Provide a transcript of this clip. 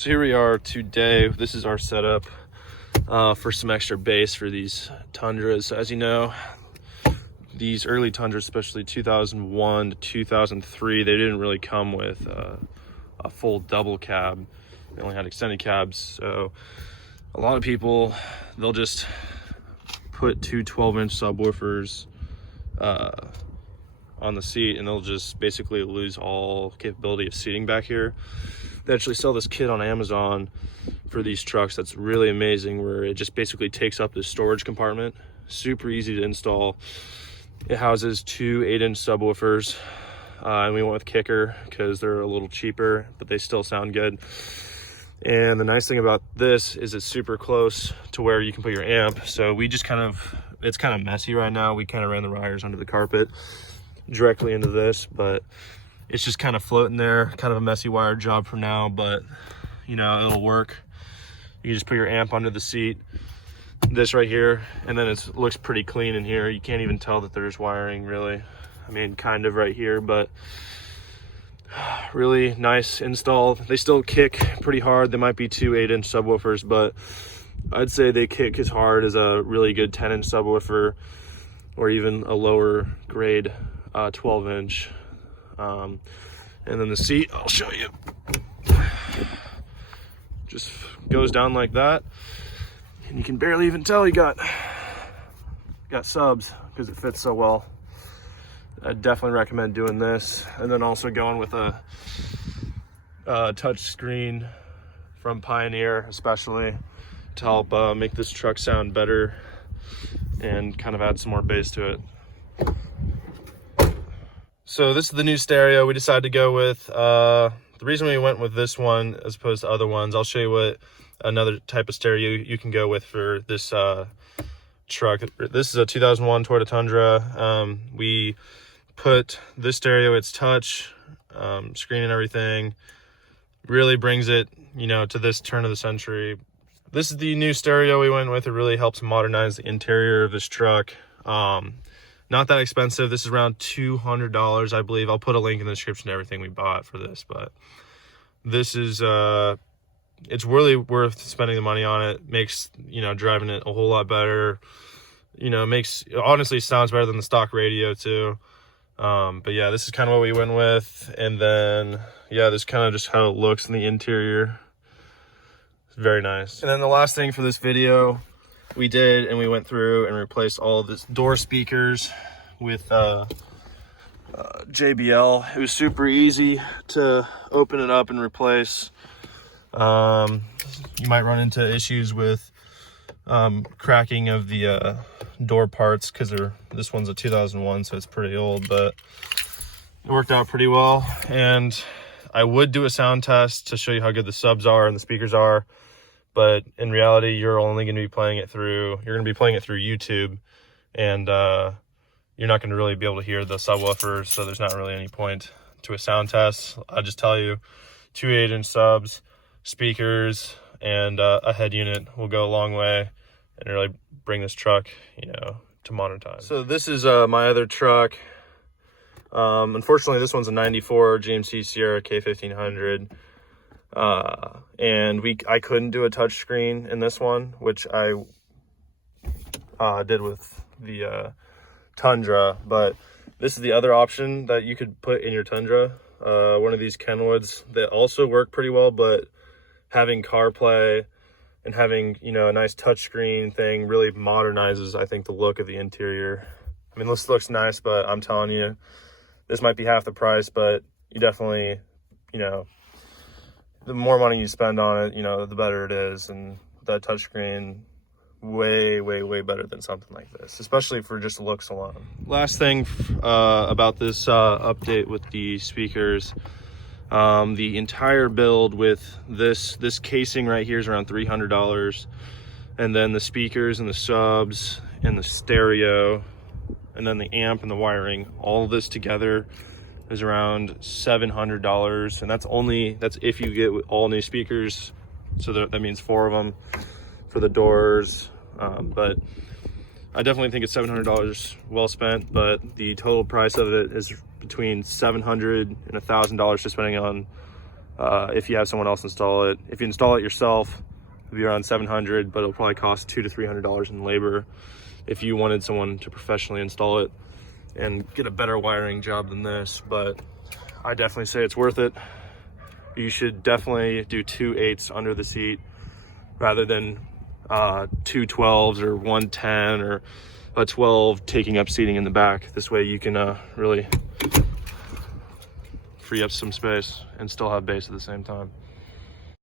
So here we are today. This is our setup for some extra bass for these Tundras. So as you know, these early Tundras, especially 2001 to 2003, they didn't really come with a full double cab. They only had extended cabs. So a lot of people, they'll just put two 12-inch subwoofers on the seat, and they'll just basically lose all capability of seating back here. They actually sell this kit on Amazon for these trucks that's really amazing, where it just basically takes up this storage compartment. Super easy to install. It houses two 8-inch subwoofers, and we went with kicker because they're a little cheaper, but they still sound good. And the nice thing about this is it's super close to where you can put your amp. So we just it's kind of messy right now. We kind of ran the wires under the carpet directly into this, but it's just kind of floating there. Kind of a messy wire job for now, but you know, it'll work. You can just put your amp under the seat, this right here, and then it looks pretty clean in here. You can't even tell that there's wiring, really. I mean, kind of right here, but really nice install. They still kick pretty hard. They might be two 8-inch subwoofers, but I'd say they kick as hard as a really good 10-inch subwoofer, or even a lower grade 12-inch. And then the seat, I'll show you, just goes down like that, and you can barely even tell you got subs because it fits so well. I definitely recommend doing this, and then also going with a touch screen from Pioneer, especially to help make this truck sound better and kind of add some more bass to it. So this is the new stereo we decided to go with. The reason we went with this one as opposed to other ones, I'll show you what another type of stereo you can go with for this truck. This is a 2001 Toyota Tundra. We put this stereo, it's touch, screen and everything. Really brings it, you know, to this turn of the century. This is the new stereo we went with. It really helps modernize the interior of this truck. Not that expensive. This is around $200, I believe. I'll put a link in the description to everything we bought for this, but this is it's really worth spending the money on it. Makes, you know, driving it a whole lot better. You know, honestly sounds better than the stock radio too. But yeah, this is kind of what we went with. And then yeah, this is kind of just how it looks in the interior. It's very nice. And then the last thing for this video we did, and we went through and replaced all of this door speakers with JBL. It was super easy to open it up and replace. You might run into issues with cracking of the door parts because this one's a 2001, so it's pretty old, but it worked out pretty well. And I would do a sound test to show you how good the subs are and the speakers are, but in reality, you're only going to be playing it through YouTube, and you're not going to really be able to hear the subwoofers, so there's not really any point to a sound test. I'll just tell you, two 8-inch subs, speakers, and a head unit will go a long way and really bring this truck, you know, to modern times. So this is my other truck. Unfortunately, this one's a 94 GMC Sierra K1500. And I couldn't do a touch screen in this one, which I did with the Tundra, but this is the other option that you could put in your Tundra. One of these Kenwoods that also work pretty well, but having CarPlay and having, you know, a nice touch screen thing really modernizes, I think, the look of the interior. I mean, this looks nice, but I'm telling you, this might be half the price, but you definitely, you know, the more money you spend on it, you know, the better it is. And that touchscreen, way, way, way better than something like this, especially for just looks alone. Last thing about this update with the speakers, the entire build with this casing right here is around $300, and then the speakers and the subs and the stereo and then the amp and the wiring, all of this together is around $700, and that's if you get all new speakers. So that means 4 of them for the doors. But I definitely think it's $700 well spent, but the total price of it is between $700 and $1,000, just depending on if you have someone else install it. If you install it yourself, it'll be around $700, but it'll probably cost $200 to $300 in labor if you wanted someone to professionally install it and get a better wiring job than this. But I definitely say it's worth it. You should definitely do 2 8s under the seat rather than 2 12s or 1 10 or a 12 taking up seating in the back. This way you can really free up some space and still have bass at the same time.